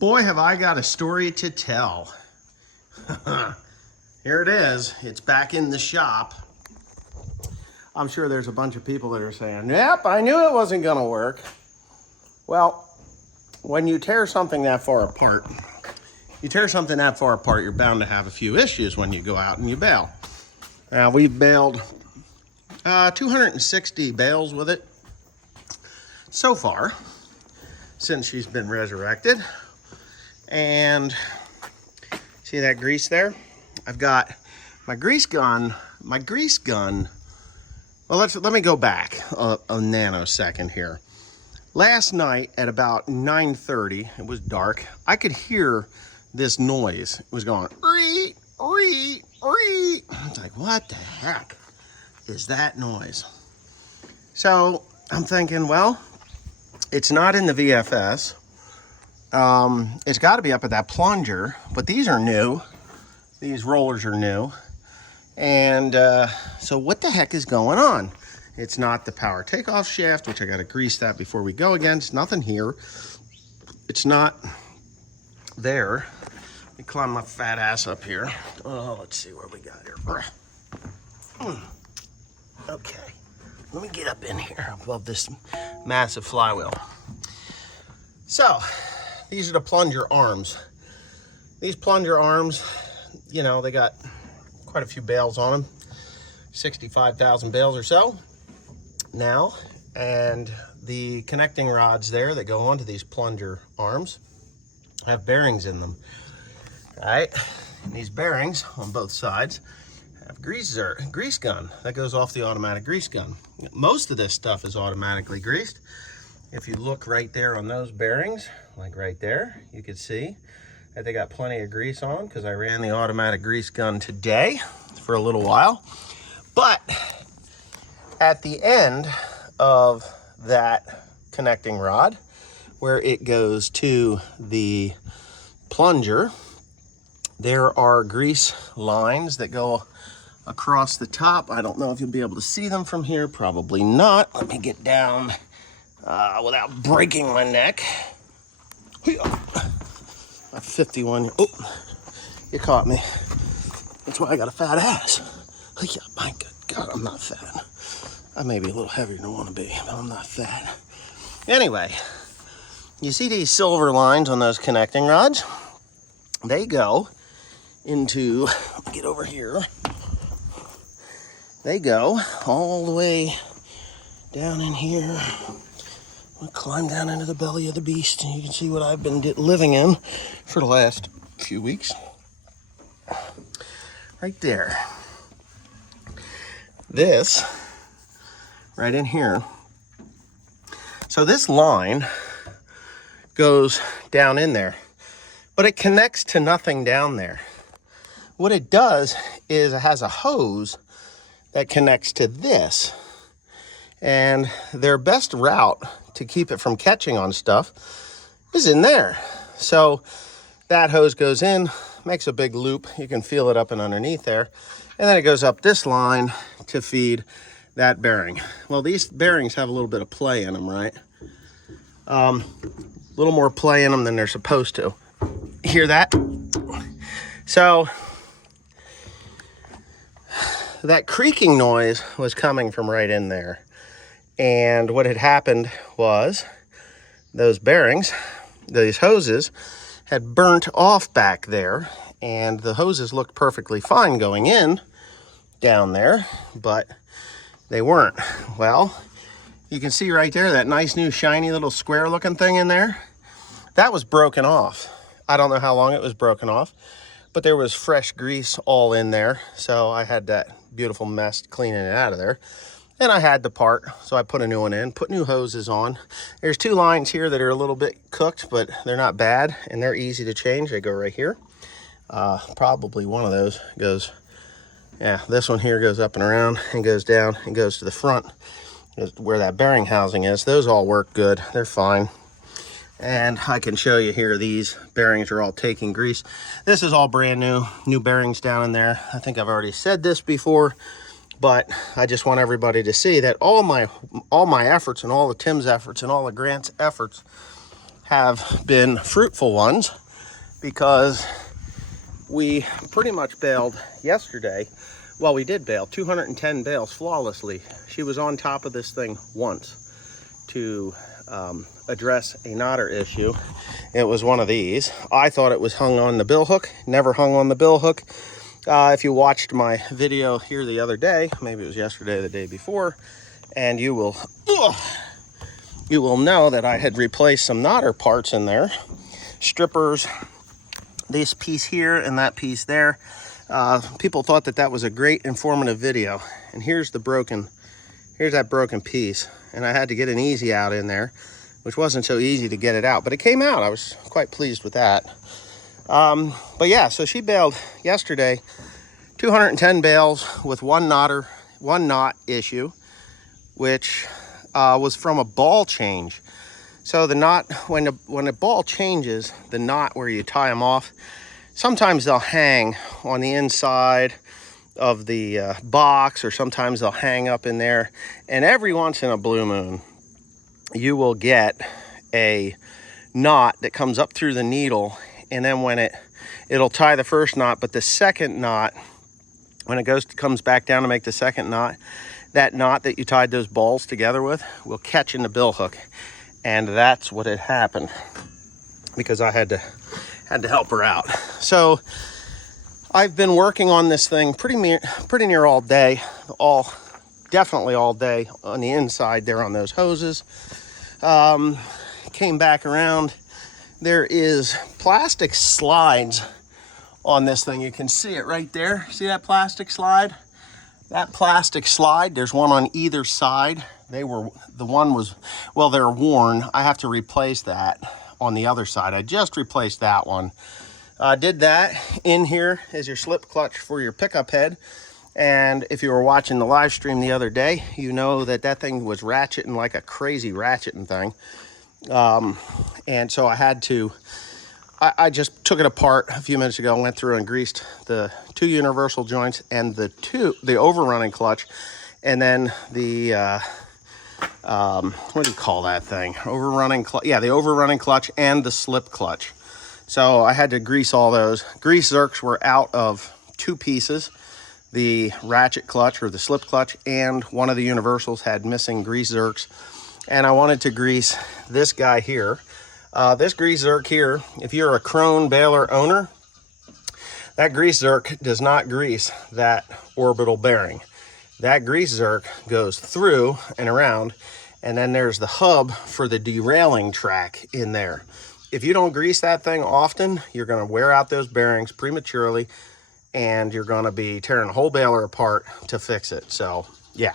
Boy, have I got a story to tell. Here it is. It's back in the shop. I'm sure there's a bunch of people that are saying, yep, I knew it wasn't going to work. Well, when you tear something that far apart, you're bound to have a few issues when you go out and you bale. Now, we've baled 260 bales with it so far since she's been resurrected. And see that grease there? I've got my grease gun. Well, let me go back a nanosecond here. Last night at about 9:30, it was dark. I could hear this noise. It was going, ree, ree, ree. It's like, what the heck is that noise? So I'm thinking, well, it's not in the VFS. It's got to be up at that plunger, but these are new. These rollers are new. And so what the heck is going on? It's not the power takeoff shaft, which I got to grease that before we go again. It's nothing here. It's not there. Let me climb my fat ass up here. Oh, let's see what we got here. Okay, let me get up in here above this massive flywheel. So, these are the plunger arms. These plunger arms, you know, they got quite a few bales on them, 65,000 bales or so now. And the connecting rods there that go onto these plunger arms have bearings in them, right? And these bearings on both sides have grease gun that goes off the automatic grease gun. Most of this stuff is automatically greased. If you look right there on those bearings, like right there, you can see that they got plenty of grease on because I ran the automatic grease gun today for a little while. But at the end of that connecting rod, where it goes to the plunger, there are grease lines that go across the top. I don't know if you'll be able to see them from here. Probably not. Let me get down without breaking my neck. My 51. Oh, you caught me. That's why I got a fat ass. My good God, I'm not fat. I may be a little heavier than I want to be, but I'm not fat. Anyway, you see these silver lines on those connecting rods? They go into, let me get over here. They go all the way down in here. I'll climb down into the belly of the beast, and you can see what I've been living in for the last few weeks. Right there. This, right in here. So this line goes down in there, but it connects to nothing down there. What it does is it has a hose that connects to this. And their best route to keep it from catching on stuff is in there. So that hose goes in, makes a big loop. You can feel it up and underneath there. And then it goes up this line to feed that bearing. Well, these bearings have a little bit of play in them, right? A little more play in them than they're supposed to. Hear that? So that creaking noise was coming from right in there. And what had happened was those bearings, these hoses, had burnt off back there. And the hoses looked perfectly fine going in down there, but they weren't. Well, you can see right there that nice new shiny little square looking thing in there. That was broken off. I don't know how long it was broken off, but there was fresh grease all in there. So I had that beautiful mess cleaning it out of there. And I had the part, so I put a new one in, put new hoses on. There's two lines here that are a little bit cooked, but they're not bad, and they're easy to change. They go right here. Probably one of those goes, yeah, this one here goes up and around and goes down and goes to the front where that bearing housing is. Those all work good. They're fine. And I can show you here, these bearings are all taking grease. This is all brand new bearings down in there. I think I've already said this before, but I just want everybody to see that all my efforts and all the Tim's efforts and all the Grant's efforts have been fruitful ones, because we pretty much baled yesterday. Well, we did bale 210 bales flawlessly. She was on top of this thing once to address a knotter issue. It was one of these. I thought it was hung on the bill hook, never hung on the bill hook. If you watched my video here the other day, maybe it was yesterday or the day before, and you will know that I had replaced some knotter parts in there. Strippers, this piece here and that piece there. People thought that that was a great informative video. And here's that broken piece. And I had to get an easy out in there, which wasn't so easy to get it out, but it came out. I was quite pleased with that. But yeah, so she baled yesterday 210 bales with one knot issue, which was from a ball change. So the knot, when a ball changes, the knot where you tie them off, sometimes they'll hang on the inside of the box, or sometimes they'll hang up in there. And every once in a blue moon, you will get a knot that comes up through the needle, and then when it'll tie the first knot, but the second knot, when it comes back down to make the second knot, that knot that you tied those balls together with will catch in the bill hook. And that's what had happened, because I had to help her out. So I've been working on this thing pretty near all day, definitely all day on the inside there on those hoses. Came back around. There is plastic slides on this thing. You can see it right there. See that plastic slide? That plastic slide, there's one on either side. They're worn. I have to replace that on the other side. I just replaced that one. Did that. In here is your slip clutch for your pickup head. And if you were watching the live stream the other day, you know that thing was ratcheting like a crazy ratcheting thing. And so I just took it apart a few minutes ago, went through and greased the two universal joints and the overrunning clutch, and then the what do you call that thing? Overrunning clutch. Yeah, the overrunning clutch and the slip clutch. So I had to grease all those. Grease zerks were out of two pieces. The ratchet clutch, or the slip clutch, and one of the universals had missing grease zerks. And I wanted to grease this guy here. This grease zerk here, if you're a Krone Baler owner, that grease zerk does not grease that orbital bearing. That grease zerk goes through and around, and then there's the hub for the derailing track in there. If you don't grease that thing often, you're going to wear out those bearings prematurely, and you're going to be tearing the whole baler apart to fix it. So yeah,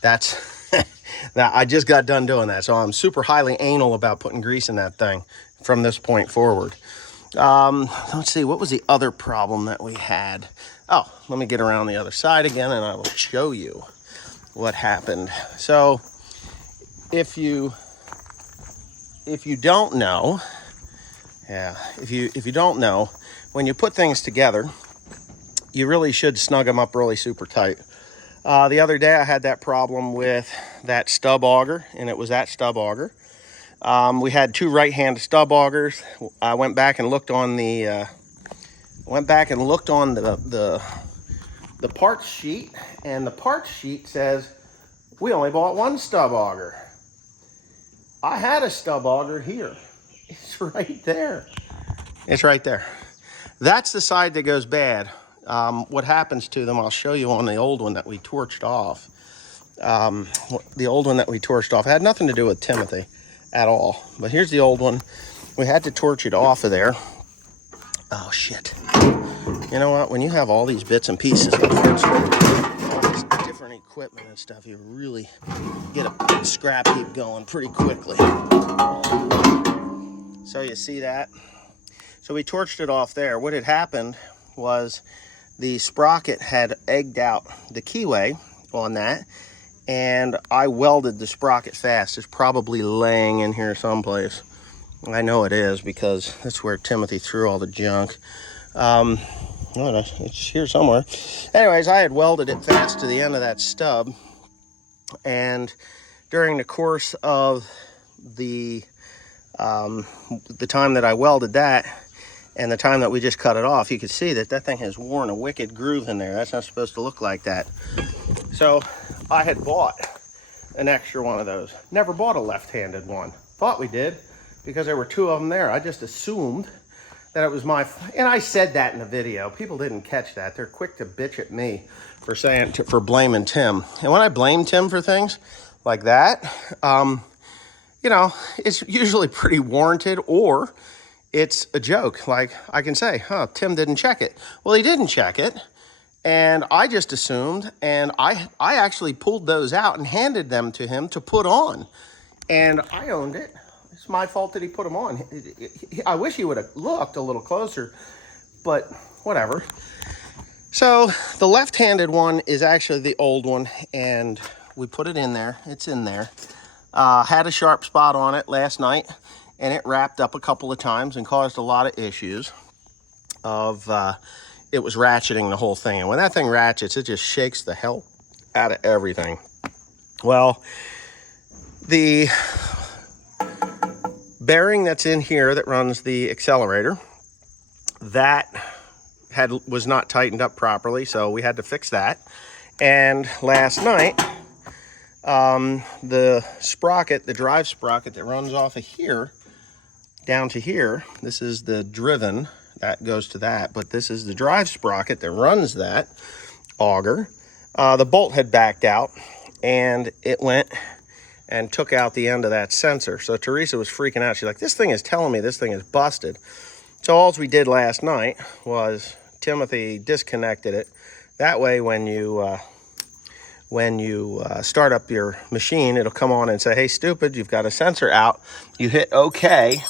that's now I just got done doing that, so I'm super highly anal about putting grease in that thing from this point forward. Let's see, what was the other problem that we had? Oh, let me get around the other side again and I will show you what happened. So if you don't know, if you don't know, when you put things together, you really should snug them up really super tight. The other day I had that problem with that stub auger, and it was that stub auger. We had two right-hand stub augers. I went back and looked on the parts sheet, and the parts sheet says we only bought one stub auger. I had a stub auger here. It's right there. It's right there. That's the side that goes bad. What happens to them, I'll show you on the old one that we torched off. The old one that we torched off had nothing to do with Timothy at all. But here's the old one. We had to torch it off of there. Oh, shit. You know what? When you have all these bits and pieces of parts, all this different equipment and stuff, you really get a scrap heap going pretty quickly. So you see that? So we torched it off there. What had happened was the sprocket had egged out the keyway on that, and I welded the sprocket fast. It's probably laying in here someplace. I know it is, because that's where Timothy threw all the junk. It's here somewhere. Anyways, I had welded it fast to the end of that stub, and during the course of the The time that I welded that and the time that we just cut it off, you could see that that thing has worn a wicked groove in there. That's not supposed to look like that. So I had bought an extra one of those. Never bought a left-handed one. Thought we did because there were two of them there. I just assumed that it was my, and I said that in the video. People didn't catch that. They're quick to bitch at me for saying, for blaming Tim. And when I blame Tim for things like that, you know, it's usually pretty warranted, or it's a joke. Like I can say, huh, Tim didn't check it. Well, he didn't check it. And I just assumed, and I actually pulled those out and handed them to him to put on. And I owned it. It's my fault that he put them on. I wish he would have looked a little closer, but whatever. So the left-handed one is actually the old one, and we put it in there. It's in there. Had a sharp spot on it last night, and it wrapped up a couple of times and caused a lot of issues of it was ratcheting the whole thing. And when that thing ratchets, it just shakes the hell out of everything. Well, the bearing that's in here that runs the accelerator, that was not tightened up properly, so we had to fix that. And last night, the sprocket, the drive sprocket that runs off of here down to here, this is the driven, that goes to that, but this is the drive sprocket that runs that auger. The bolt had backed out, and it went and took out the end of that sensor. So Teresa was freaking out. She's like, this thing is telling me this thing is busted. So all we did last night was Timothy disconnected it. That way when you start up your machine, it'll come on and say, hey, stupid, you've got a sensor out. You hit OK,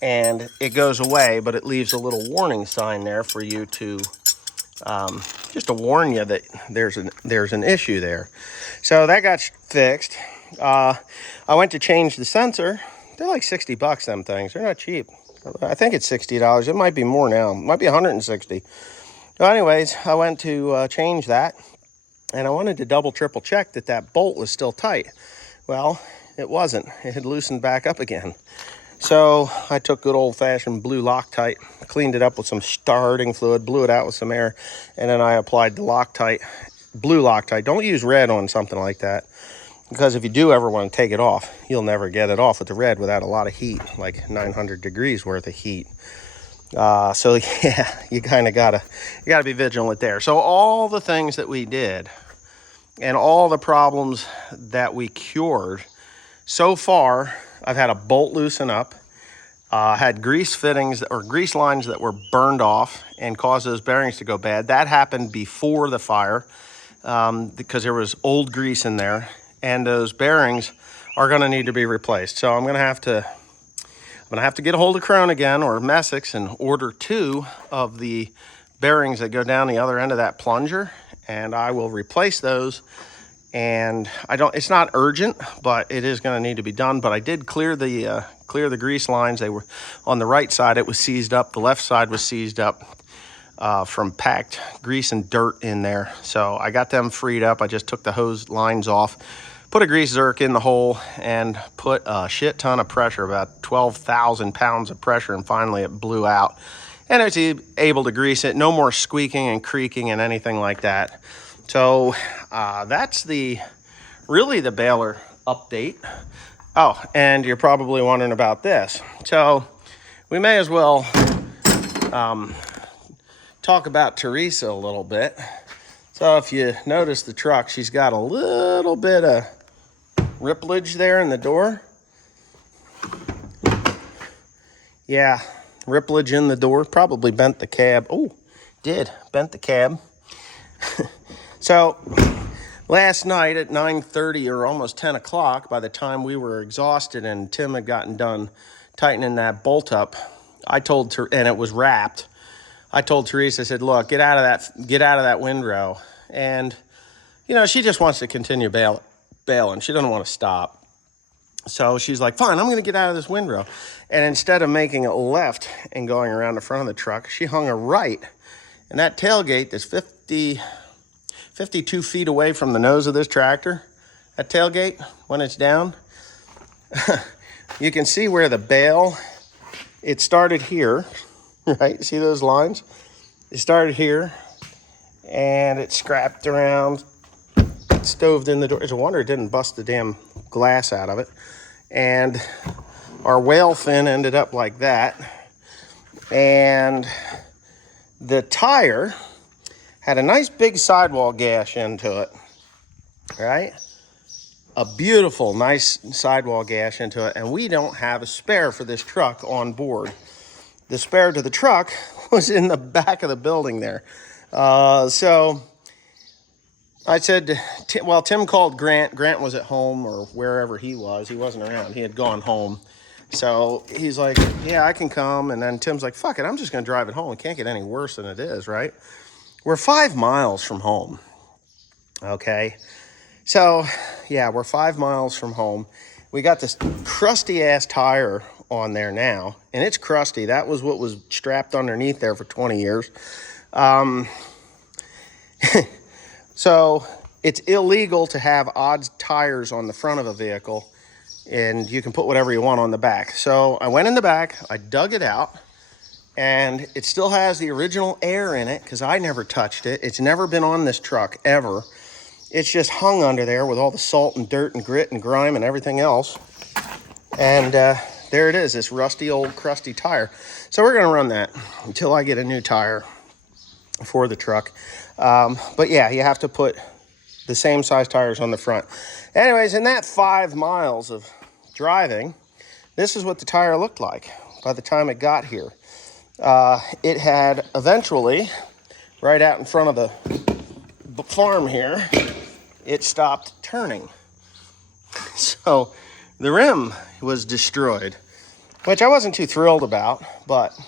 and it goes away, but it leaves a little warning sign there for you to, just to warn you that there's an issue there. So that got fixed. I went to change the sensor. They're like 60 bucks, them things. They're not cheap. I think it's $60. It might be more now. It might be 160. So anyways, I went to change that, and I wanted to double, triple check that that bolt was still tight. Well, it wasn't. It had loosened back up again. So I took good old-fashioned blue Loctite, cleaned it up with some starting fluid, blew it out with some air, and then I applied the Loctite, blue Loctite. Don't use red on something like that, because if you do ever want to take it off, you'll never get it off with the red without a lot of heat, like 900 degrees worth of heat. So yeah, you kind of gotta be vigilant there. So all the things that we did and all the problems that we cured so far, I've had a bolt loosen up, had grease fittings or grease lines that were burned off and caused those bearings to go bad. That happened before the fire because there was old grease in there, and those bearings are going to need to be replaced. So I'm going to have to get a hold of Krone again, or Messick's, and order 2 of the bearings that go down the other end of that plunger, and I will replace those. And it's not urgent, but it is going to need to be done. But I did clear the grease lines. They were on the right side, it was seized up. The left side was seized up from packed grease and dirt in there. So I got them freed up. I just took the hose lines off, put a grease zerk in the hole, and put a shit ton of pressure, about 12,000 pounds of pressure, and finally it blew out. And I was able to grease it. No more squeaking and creaking and anything like that. So that's really the Baler update. Oh, and you're probably wondering about this. So we may as well talk about Teresa a little bit. So if you notice the truck, she's got a little bit of ripplage there in the door. Yeah, ripplage in the door. Probably bent the cab. Oh, bent the cab. So last night at 9:30 or almost 10 o'clock, by the time we were exhausted and Tim had gotten done tightening that bolt up, and it was wrapped. I told Teresa, I said, look, get out of that windrow. And, you know, she just wants to continue bailing. She doesn't want to stop. So she's like, fine, I'm going to get out of this windrow. And instead of making a left and going around the front of the truck, she hung a right. And that tailgate is 52 feet away from the nose of this tractor. That tailgate, when it's down, you can see where the bale, it started here, right? See those lines? It started here, and it scrapped around, stoved in the door. It's a wonder it didn't bust the damn glass out of it. And our whale fin ended up like that. And the tire had a nice big sidewall gash into it, right? A beautiful, nice sidewall gash into it. And we don't have a spare for this truck on board. The spare to the truck was in the back of the building there. So I said, well, Tim called Grant. Grant was at home or wherever he was. He wasn't around. He had gone home. So he's like, yeah, I can come. And then Tim's like, fuck it, I'm just going to drive it home. It can't get any worse than it is, right? We're 5 miles from home, okay? So, yeah, we're 5 miles from home. We got this crusty-ass tire on there now, and it's crusty. That was what was strapped underneath there for 20 years. So it's illegal to have odd tires on the front of a vehicle, and you can put whatever you want on the back. So I went in the back, I dug it out, and it still has the original air in it because I never touched it. It's never been on this truck, ever. It's just hung under there with all the salt and dirt and grit and grime and everything else. And there it is, this rusty old crusty tire. So we're gonna run that until I get a new tire for the truck. But yeah, you have to put the same size tires on the front. Anyways, in that 5 miles of driving, this is what the tire looked like by the time it got here. It had eventually, right out in front of the farm here, it stopped turning. So the rim was destroyed, which I wasn't too thrilled about, but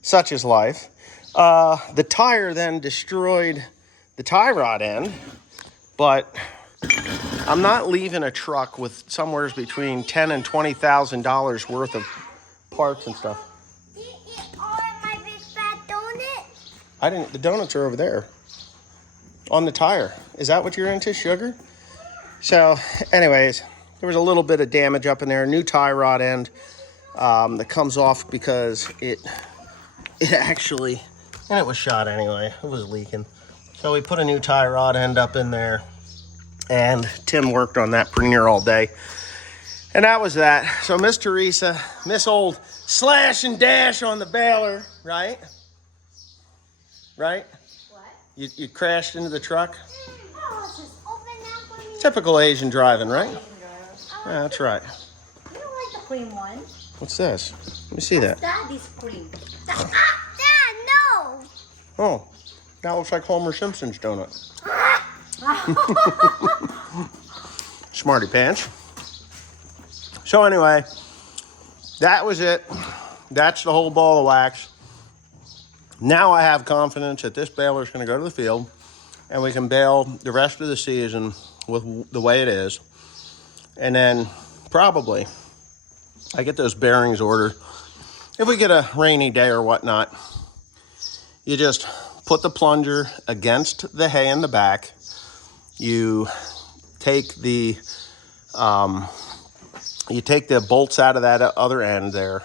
such is life. The tire then destroyed the tie rod end, but I'm not leaving a truck with somewhere between $10,000 and $20,000 worth of parts and stuff. Did you eat all of my big fat donuts? I didn't. The donuts are over there on the tire. Is that what you're into, sugar? So, anyways, there was a little bit of damage up in there. New tie rod end that comes off because it actually, and it was shot anyway. It was leaking. So we put a new tie rod end up in there, and Tim worked on that pretty near all day. And that was that. So Miss Teresa, Miss old slash and dash on the Baler, right? Right? What? You crashed into the truck? Oh, just open that for me. Typical Asian driving, right? Yeah, that's right. You don't like the cream one. What's this? Let me see that. Daddy's cream. Dad, no. Oh, that looks like Homer Simpson's donut. Smarty pants. So anyway, that was it. That's the whole ball of wax. Now I have confidence that this baler is going to go to the field, and we can bale the rest of the season with the way it is. And then probably I get those bearings ordered. If we get a rainy day or whatnot, you just put the plunger against the hay in the back. You take the bolts out of that other end there,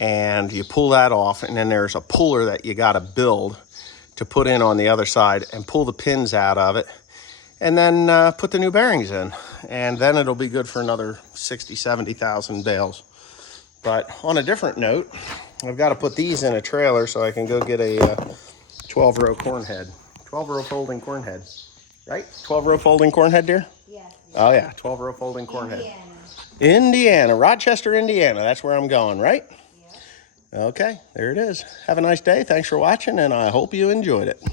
and you pull that off, and then there's a puller that you got to build to put in on the other side and pull the pins out of it, and then put the new bearings in, and then it'll be good for another 60,000, 70,000 bales. But on a different note, I've got to put these in a trailer so I can go get a 12-row corn head. 12-row folding corn head, right? 12-row folding corn head, dear? Yeah. Oh yeah, 12-row folding corn head. Indiana. Indiana, Rochester, Indiana. That's where I'm going, right? Yeah. Okay, there it is. Have a nice day. Thanks for watching, and I hope you enjoyed it.